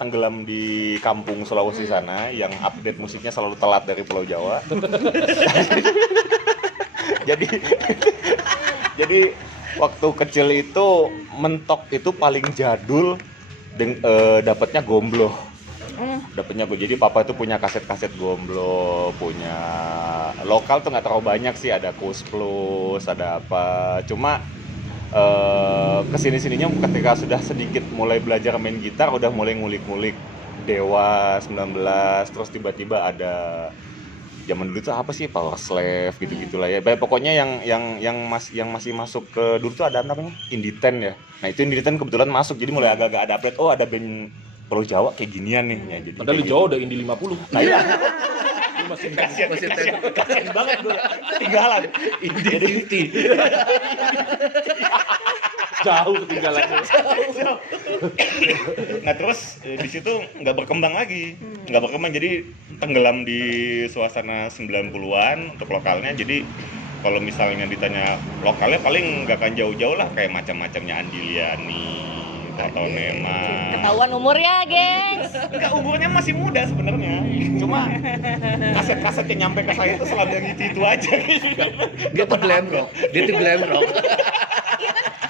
tenggelam di kampung Sulawesi sana yang update musiknya selalu telat dari Pulau Jawa. Jadi jadi waktu kecil itu mentok itu paling jadul dapatnya Gombloh. Dapatnya gue. Jadi papa itu punya kaset-kaset Gombloh, punya lokal tuh nggak terlalu banyak sih, ada Kus Plus, ada apa. Cuma kesini-sininya ketika sudah sedikit mulai belajar main gitar, udah mulai ngulik-ngulik Dewa 19, terus tiba-tiba ada zaman dulu tuh apa sih Power Slave gitu-gitu lah ya. Pokoknya yang masih masuk ke dulu tuh ada namanya Indie Ten ya. Nah itu Indie Ten kebetulan masuk, jadi mulai agak-agak ada update. Oh ada band Pulau Jawa kayak ginian nih ya. Jadi padahal di Jawa udah Indie 50. nah iya. Masih Kasian banget gue ketinggalan Indie 50. Jauh ketinggalannya. Nah terus di situ nggak berkembang lagi, jadi tenggelam di suasana 90-an untuk lokalnya. Jadi kalau misalnya ditanya lokalnya paling nggak akan jauh-jauh lah, kayak macam-macamnya Andiliani atau Nema. Ketahuan umurnya, gengs. Enggak, umurnya masih muda sebenarnya. Cuma kaset-kaset yang nyampe ke saya itu selalu yang itu aja. Dia tuh glam rock.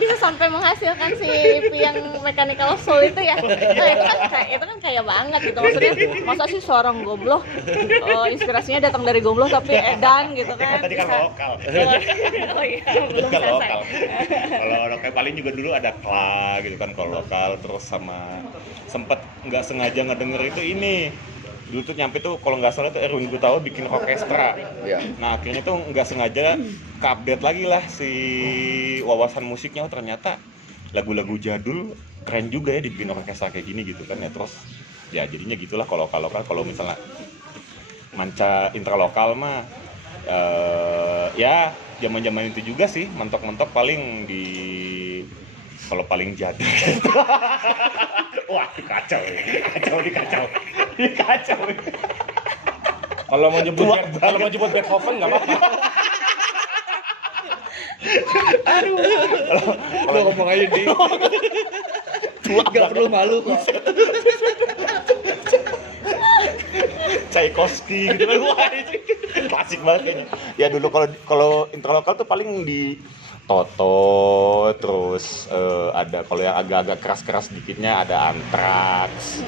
Bisa sampai menghasilkan si EP yang Mechanical Soul itu ya. Itu kan kayak banget gitu. Maksudnya masa sih seorang Gombloh inspirasinya datang dari Gombloh tapi edan gitu kan. Tadi kan lokal. Oh iya, belum Kan selesai. lokal. Kalau lokal paling juga dulu ada Kla gitu kan kalau lokal, terus sama sempet nggak sengaja ngedenger itu ini. Dulu tuh nyampe tuh kalau nggak salah tuh Erwin Gutawa bikin orkestra. Ya. Nah akhirnya tuh nggak sengaja ke-update lagi lah si wawasan musiknya. Oh ternyata lagu-lagu jadul keren juga ya dibikin orkestra kayak gini gitu kan ya. Terus ya jadinya gitulah kalau lokal. Kalau misalnya manca intralokal mah ya zaman-zaman itu juga sih, mentok-mentok paling di kalau paling jadul. Wah, kacau. Kalau mau jemput Beethoven nggak apa-apa. Kalau ngomong aja di. Nggak perlu malu kok. Tchaikovsky gitu kan. Wah, itu klasik banget kayaknya. Ya dulu kalau intralokal tuh paling di Toto, terus ada kalau yang agak-agak keras-keras dikitnya ada Anthrax,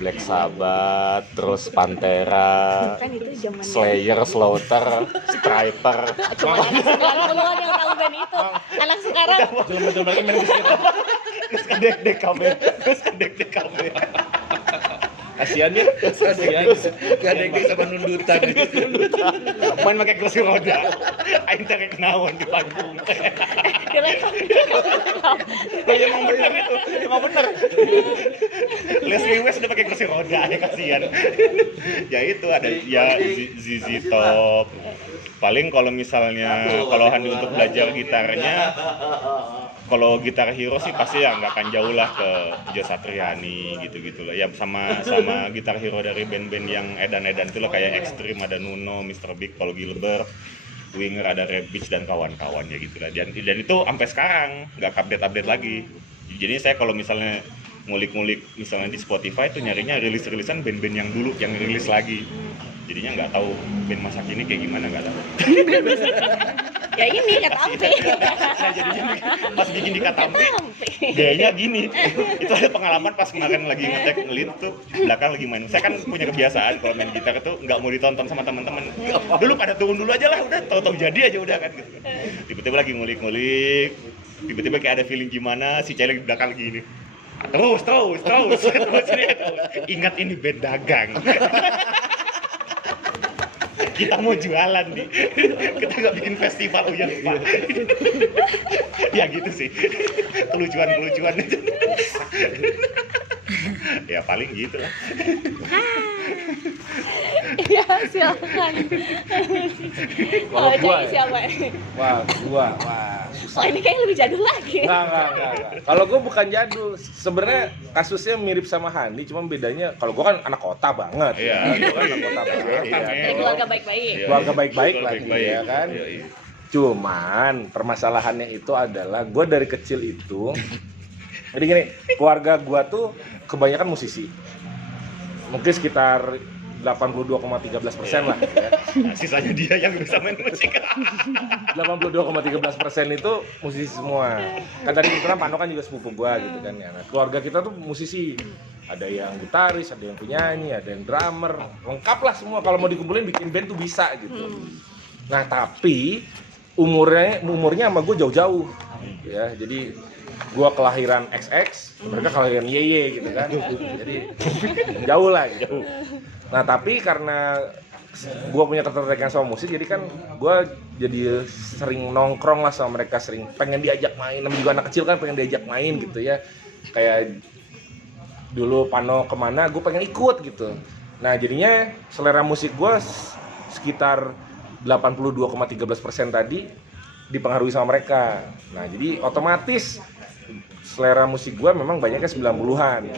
Black Sabbath, terus Pantera, Kan itu zamannya Slayer, Slaughter, Striper. cuma anak 90-an yang tahu band itu. Anak sekarang Jelma-jelma lagi main biskuit. Terus kedek-dek kami. Kasian ya. Gak ada yang sama nundutan. Main pakai kursi roda. Aing teh kenaon di panggung. Oh, ya, emang bener. Leslie West udah pakai kursi roda, ya kasihan. Ya itu ada ya ZZ Top. Paling kalau misalnya kalau Handi untuk belajar gitarnya, kalau gitar hero sih pasti ya nggak akan jauh lah ke Joe Satriani gitu-gitu lah. Ya sama gitar hero dari band-band yang edan-edan itu lah, kayak Extreme ada Nuno, Mr. Big, Paul Gilbert, Winger ada Rebich dan kawan-kawan ya gitu lah. Dan itu sampai sekarang nggak update lagi. Jadi saya kalau misalnya ngulik-ngulik misalnya di Spotify itu nyarinya rilis-rilisan band-band yang dulu yang rilis lagi. Jadinya nggak tahu band masa kini kayak gimana, nggak tahu. ya ini Katampi. Nah jadinya pas bikin di Katampi gayanya gini. Itu ada pengalaman pas kemarin lagi ngetek ngelit tuh belakang lagi main. Saya kan punya kebiasaan kalau main gitar itu nggak mau ditonton sama teman-teman. Dulu pada turun dulu aja lah, udah tahu-tahu jadi aja udah kan gitu. Tiba-tiba lagi ngulik-ngulik, tiba-tiba kayak ada feeling gimana, si cewek di belakang gini. Terus. Ingat ini band dagang. Kita mau jualan nih, kita nggak bikin festival uyan Pak. Ya gitu sih, kelucuan itu. Ya paling gitu lah. Ya silakan. Kalau Cai siapa? Wah, susah. Oh ini kayak lebih jadul lagi. Enggak. Kalau gue bukan jadul, sebenarnya kasusnya mirip sama Handi, cuma bedanya kalau gue kan anak kota banget. Iya, Gue kan anak kota banget. Iya. Kayak keluarga baik-baik. Keluarga baik-baik Keluarga lagi baik-baik. ya kan. Iya. Cuman permasalahannya itu adalah gue dari kecil itu jadi gini, keluarga gue tuh kebanyakan musisi. Mungkin sekitar 82,13% lah ya. Nah, sisanya dia yang bisa main musik. 82,13% itu musisi semua. Kan tadi kebetulan Pano kan juga sepupu gua gitu kan ya. Nah, keluarga kita tuh musisi. Ada yang gitaris, ada yang penyanyi, ada yang drummer. Lengkap lah semua, kalau mau dikumpulin bikin band tuh bisa gitu. Nah, tapi umurnya sama gue jauh-jauh. Ya, jadi gua kelahiran XX, mereka kelahiran YY gitu kan. Jadi jauh lah gitu. Nah, tapi karena gue punya ketertarikan sama musik, jadi kan gue jadi sering nongkrong lah sama mereka, sering pengen diajak main. Namanya juga anak kecil kan pengen diajak main gitu ya. Kayak dulu Pano kemana, gue pengen ikut gitu. Nah, jadinya selera musik gue sekitar 82,13% tadi dipengaruhi sama mereka. Nah, jadi otomatis selera musik gue memang banyaknya 90-an.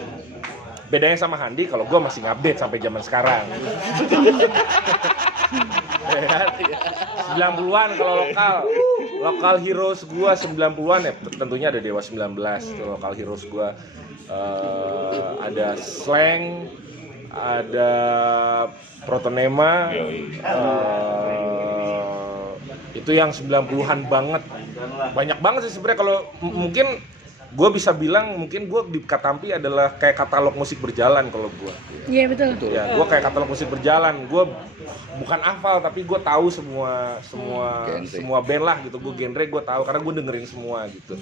Bedanya sama Handi, kalau gue masih ngupdate sampai zaman sekarang. 90-an kalau lokal heroes gue 90-an ya tentunya ada Dewa 19 itu lokal heroes gue. Ada Slang, ada Protonema, itu yang 90-an banget. Banyak banget sih sebenarnya. Kalau mungkin gue bisa bilang mungkin gue di Katampi adalah kayak katalog musik berjalan kalau gue. Iya betul. Ya, gue kayak katalog musik berjalan. Gue bukan hafal tapi gue tahu semua band lah gitu. Gue genre gue tahu karena gue dengerin semua gitu.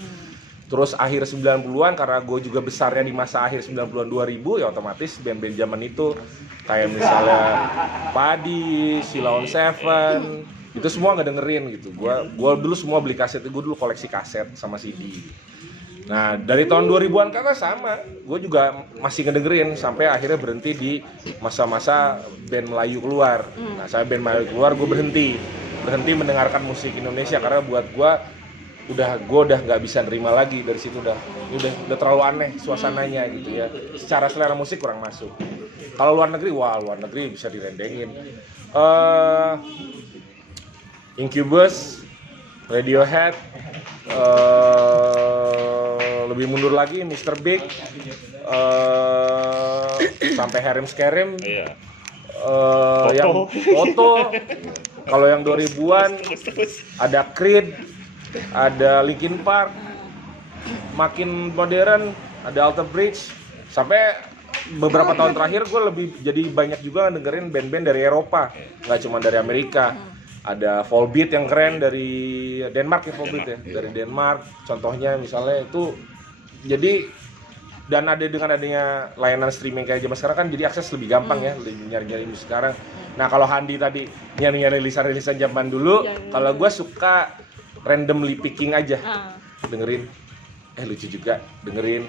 Terus akhir 90-an karena gue juga besarnya di masa akhir 90-an 2000 ya otomatis band-band zaman itu kayak misalnya Padi, Sheila on Seven itu semua nggak dengerin gitu. Gue dulu semua beli kaset, gue dulu koleksi kaset sama CD. Nah, dari tahun 2000-an ke atas sama, gue juga masih ngedengerin sampai akhirnya berhenti di masa-masa band Melayu keluar. Nah, saya band Melayu keluar, gue berhenti mendengarkan musik Indonesia karena buat gue udah nggak bisa nerima lagi dari situ udah terlalu aneh suasananya gitu ya. Secara selera musik kurang masuk. Kalau luar negeri bisa direndengin. Incubus, Radiohead, lebih mundur lagi Mr. Big, sampai Harim Skerim, yang Toto. Kalau yang 2000-an ada Creed, ada Linkin Park, makin modern ada Alter Bridge. Sampai beberapa tahun terakhir gue jadi banyak juga dengerin band-band dari Eropa, nggak cuma dari Amerika. Ada Volbeat yang keren dari Denmark ya, Volbeat ya, dari Denmark. Contohnya misalnya itu, jadi dan ada dengan adanya layanan streaming kayak zaman sekarang kan jadi akses lebih gampang ya, lebih nyari-nyari musik sekarang. Nah kalau Handi tadi nyari-nyari rilisan zaman dulu, kalau gue suka randomly picking aja, dengerin, lucu juga, dengerin,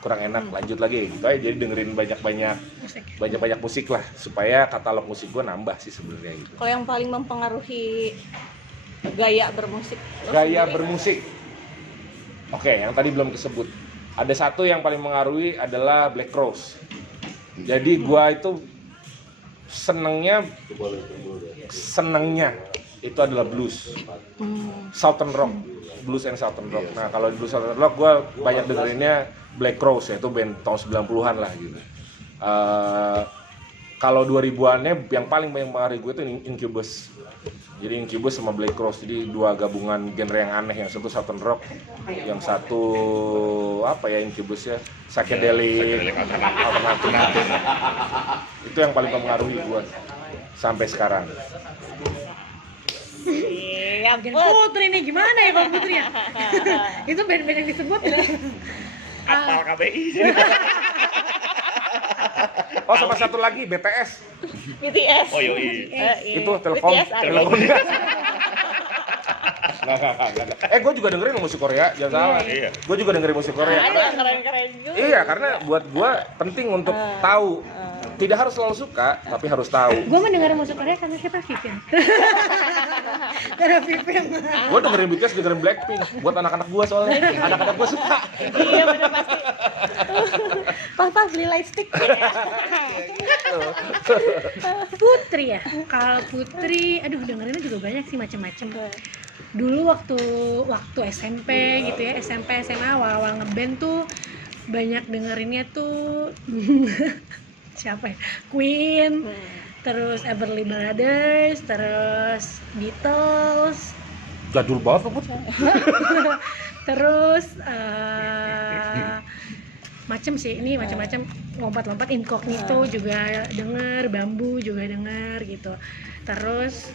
kurang enak, lanjut lagi gitu aja. Jadi dengerin banyak musik lah supaya katalog musik gue nambah sih sebenarnya gitu. Kalau yang paling mempengaruhi gaya bermusik oke, yang tadi belum disebut. Ada satu yang paling mengaruhi adalah Black Crowes. Jadi gue itu senengnya itu adalah blues, Southern rock, blues and Southern rock. Nah kalau di blues Southern rock gue banyak dengerinnya Black Crowes, yaitu band tahun 90-an lah gitu. Kalau 2000-annya yang paling banyak mengaruhi gue itu Incubus. Jadi Incubus sama Black Crowes, jadi dua gabungan genre yang aneh, yang satu Southern rock, yang satu apa ya Incubus ya, psychedelic alternatif. Itu yang paling mempengaruhi gue sampai sekarang. Ya Putri nih gimana ya Bang Putri ya? Itu band-band yang disebut ya. Apal KBI. Oh sama satu lagi BTS. BTS. Oh yoi. Itu Telkom. Nggak. Gue juga dengerin musik Korea, jangan salah. Iya. Gue juga dengerin musik Korea. Ada keren-keren juga. Iya, karena buat gue penting untuk tahu. Tidak harus selalu suka, tapi harus tahu. Gue mendengar musik Korea karena siapa Vivien. Karena Vivien. Gue dengerin BTS, dengerin Blackpink. Buat anak-anak gue soalnya, anak-anak gue suka. Iya bener pasti. Papa beli lightstick. Putri ya. Kalau Putri, aduh dengerinnya juga banyak sih macam-macam. Dulu waktu SMP gitu ya, SMP SMA awal-awal ngeband tuh banyak dengerinnya tuh siapa ya? Queen, terus Everly Brothers, terus Beatles, Jadul banget apa? terus macem sih, ini macam-macam, lompat-lompat Incognito juga denger, Bambu juga denger gitu. Terus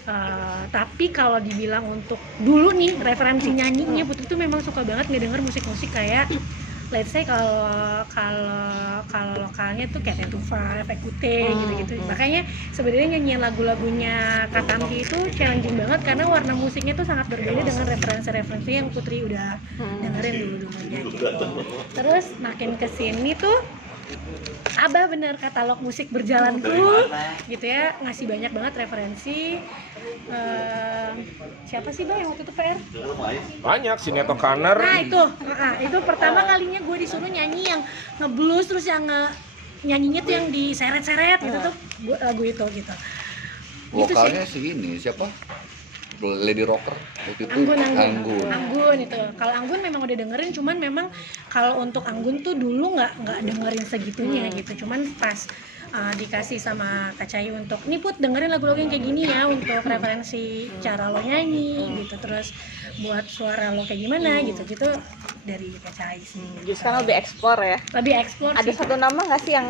tapi kalau dibilang untuk dulu nih referensi nyanyinya, Putri tuh memang suka banget ngedenger musik-musik kayak let's say kalau lokalnya tuh kayak 10to 5, Ekute gitu-gitu. Makanya sebenarnya nyanyian lagu-lagunya Katampi itu challenging banget karena warna musiknya tuh sangat berbeda dengan referensi-referensi yang Putri udah dengerin dulu-dulunya gitu. Terus makin kesini tuh Abah bener katalog musik berjalan tuh gitu ya, ngasih banyak banget referensi. Siapa sih Bah yang waktu itu PR? Banyak, Sineto Kaner. Nah itu pertama kalinya gue disuruh nyanyi yang ngeblues, terus yang nyanyinya tuh yang diseret-seret gitu tuh lagu itu gitu. Lokalnya sih ini siapa? Lady Rocker waktu itu. Anggun itu. Kalau Anggun memang udah dengerin, cuman memang kalau untuk Anggun tuh dulu nggak dengerin segitunya gitu. Cuman pas dikasih sama Kak Cahy untuk nih Put dengerin lagu-lagu yang kayak gini ya untuk referensi cara lo nyanyi gitu, terus buat suara lo kayak gimana gitu dari Kak Cahy sih. Justru sekarang lebih eksplor ya. Lebih eksplor Ada sih. satu nama nggak sih yang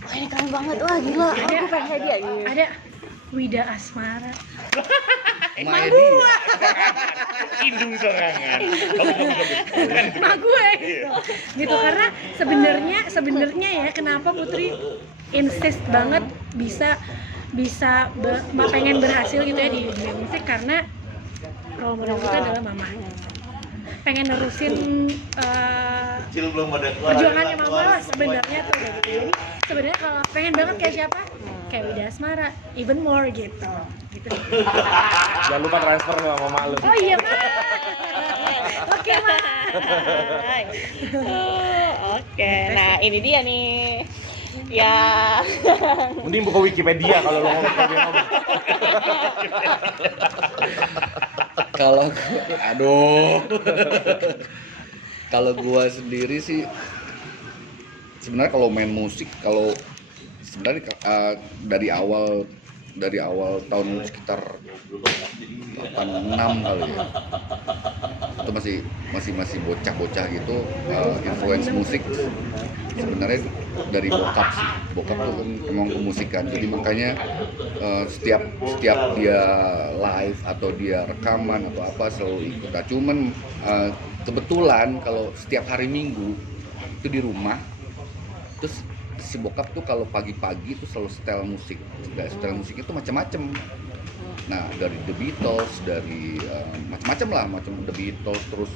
wah ini keren banget, wah gila, aku pengen kayak dia gitu. Ada Wida Asmara. Emang gua. Indung sorangan. Emak gue gitu karena sebenarnya ya kenapa Putri insist banget bisa pengen berhasil gitu ya di dunia musik, karena role model kita adalah mama. Pengen nerusin perjuangannya mama sebenarnya tuh kayak gitu. Jadi sebenarnya kalau pengen banget kayak siapa? Kayak Wida Asmara, even more gitu. Jangan lupa transfer sama mama lu. Oh iya Mak. Oke Mak. Oke, nah ini dia nih. Ya. Mending buka Wikipedia kalau lo ngomong dia ngomong. Kalau gua sendiri sih sebenarnya kalau main musik, kalau sebenarnya dari awal tahun sekitar 86 kali ya, itu masih bocah-bocah gitu, influence musik sebenarnya dari bokap sih. Bokap tuh kan emang kemusikan, jadi makanya setiap dia live atau dia rekaman atau apa selalu ikut. Nah, cuman kebetulan kalau setiap hari Minggu itu di rumah, terus si bokap tuh kalau pagi-pagi itu selalu setel musik. Setel musiknya tuh macam-macam. Nah, dari The Beatles, dari macam-macam lah, macam The Beatles, terus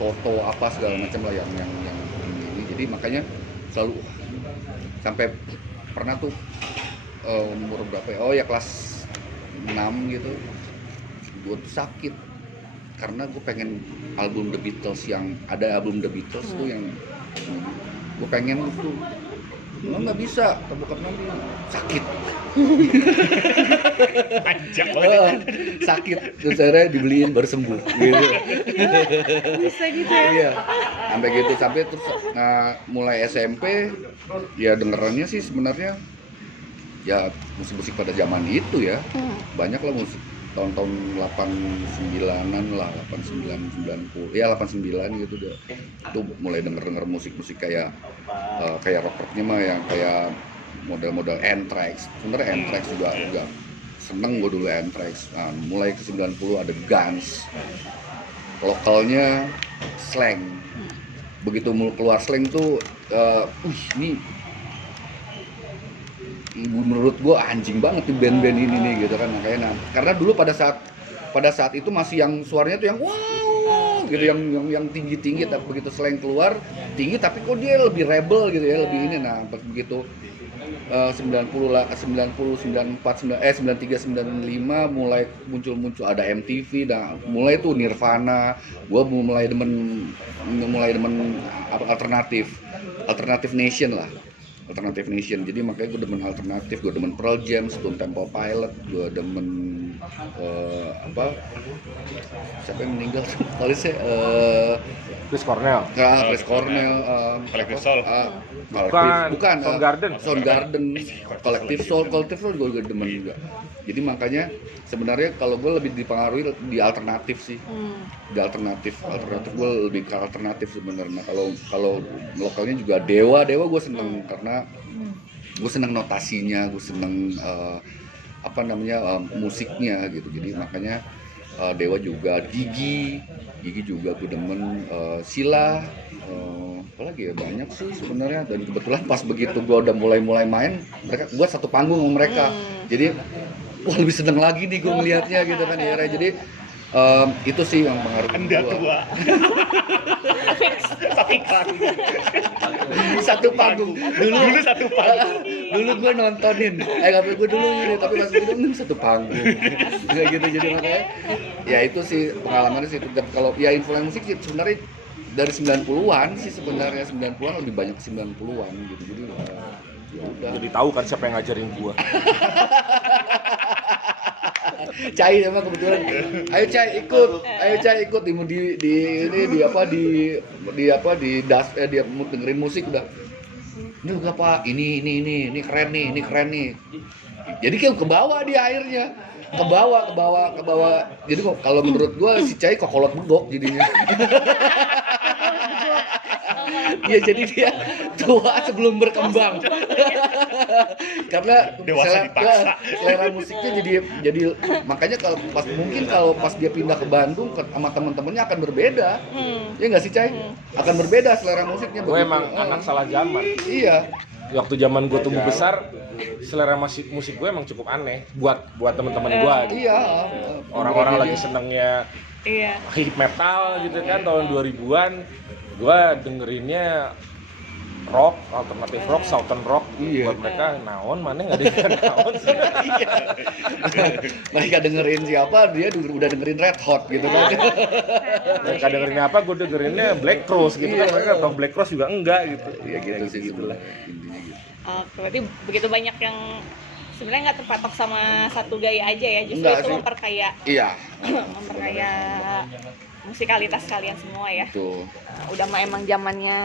Toto apa segala macam lah yang ini. Jadi makanya selalu sampai pernah tuh umur berapa ya? Oh ya kelas 6 gitu. Gue tuh sakit karena gue pengen album The Beatles, yang ada album The Beatles tuh yang gue pengen tuh. Lo nggak bisa, bokap nanti sakit. Panjang banget. Sakit, terus akhirnya dibeliin baru sembuh gitu. Bisa gitu ya. Iya, sampai terus mulai SMP ya dengerannya sih sebenarnya ya musik-musik pada zaman itu ya. Banyak lah musik tahun-tahun 89-an lah, 89, 90, ya 89 gitu deh. Itu mulai denger musik-musik kayak rock-rocknya mah yang kayak model-model Anthrax. Sebenarnya Anthrax juga seneng gue dulu Anthrax. Nah, mulai ke 90 ada Guns. Lokalnya Slang. Begitu keluar Slang tuh ini menurut gue anjing banget tuh band-band ini nih gitu kan. Makanya karena dulu pada saat itu masih yang suaranya tuh yang wow gitu, yang tinggi-tinggi, tapi begitu Slang keluar tinggi tapi kok dia lebih rebel gitu ya, lebih ini. Nah, begitu 93, 95 mulai muncul ada MTV, nah mulai tuh Nirvana, gue mulai demen alternatif nation lah. Alternative Nation, jadi makanya gue demen alternatif, gue demen Pearl Jam, Stone Temple Pilots, gue demen apa siapa yang meninggal vokalisnya Chris Cornell. Chris Cornell, Collective Soul. Bukan, Soundgarden. Soundgarden, Collective Soul juga demen juga. Jadi makanya sebenarnya kalau gue lebih dipengaruhi di alternatif sih, di alternatif gue lebih ke alternatif sebenarnya. Kalau lokalnya juga Dewa gue seneng karena gue seneng notasinya, gue seneng musiknya gitu. Jadi makanya Dewa juga, Gigi juga gue demen, Sila, apalagi ya banyak sih sebenarnya. Dan kebetulan pas begitu gue udah mulai main, gue satu panggung sama mereka, jadi wah lebih seneng lagi nih gue ngelihatnya gitu kan ya. Jadi itu sih yang pengaruh Anda gue. tua. Tapi Satu panggung dulu satu panggung. dulu gue nontonin, gue dulu ini, tapi pas itu satu panggung kayak gitu. Jadi makanya ya itu sih pengalamannya sih. Dan kalau ya influencer musik sih sebenarnya dari 90-an sih, sebenarnya 90-an lebih banyak 90-an gitu. Jadi ya udah. Jadi tahu kan siapa yang ngajarin gua. Cai emang kebetulan. Ayo Cai ikut dia mau dengerin musik udah. Ini enggak Pak, ini keren nih. Jadi kayak ke bawah dia akhirnya. Ke bawah. Jadi kalau menurut gua si Cai kokolot begok jadinya. Iya, jadi dia tua sebelum berkembang. Karena Dewasa dipaksa. selera musiknya jadi makanya kalau pas dia pindah ke Bandung sama teman-temannya akan berbeda. Ya nggak sih, Cai? Akan berbeda selera musiknya. Gue begitu. emang anak salah zaman. Iya. Waktu zaman gue tumbuh besar, selera musik gue emang cukup aneh buat teman-teman gue. Iya. Orang-orang lagi senengnya Iya. hip metal gitu kan tahun 2000-an. Gue dengerinnya rock, alternatif rock, southern rock. Iya. Buat mereka naon mana nggak ada naon sih. Mereka dengerin siapa? Dia udah dengerin Red Hot gitu kan. Mereka dengerin apa? Gue dengerinnya Black Cross gitu kan. Mereka tau Black Cross juga enggak gitu. Iya gitu sih Gitulah. sebenarnya. Intinya gitu. Berarti begitu banyak yang sebenarnya nggak terpatok sama satu gaya aja ya, justru Enggak itu sih. memperkaya Iya. memperkaya musikalitas kalian semua ya. Tuh. Udah mah emang zamannya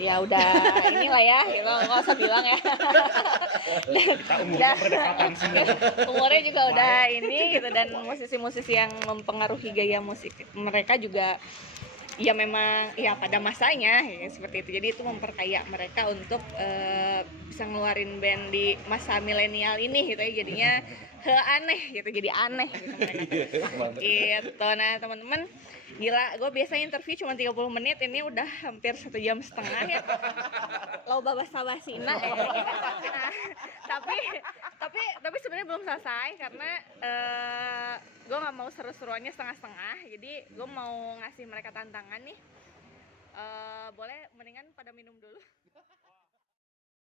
ya udah inilah ya, gitu nggak usah bilang ya. Kita umurnya berdekatan semua. Umurnya juga udah ini gitu, dan musisi-musisi yang mempengaruhi gaya musik mereka juga ya memang ya pada masanya ya, seperti itu. Jadi itu memperkaya mereka untuk bisa ngeluarin band di masa milenial ini gitu ya, jadinya aneh gitu, jadi aneh gitu mereka gitu. Nah teman-teman, gila, gue biasanya interview cuma 30 menit, ini udah hampir 1,5 jam ya. Lo babas-babasina ya. Nah, tapi sebenarnya belum selesai karena gue nggak mau seru-seruannya setengah-setengah. Jadi gue mau ngasih mereka tantangan nih. Boleh mendingan pada minum dulu.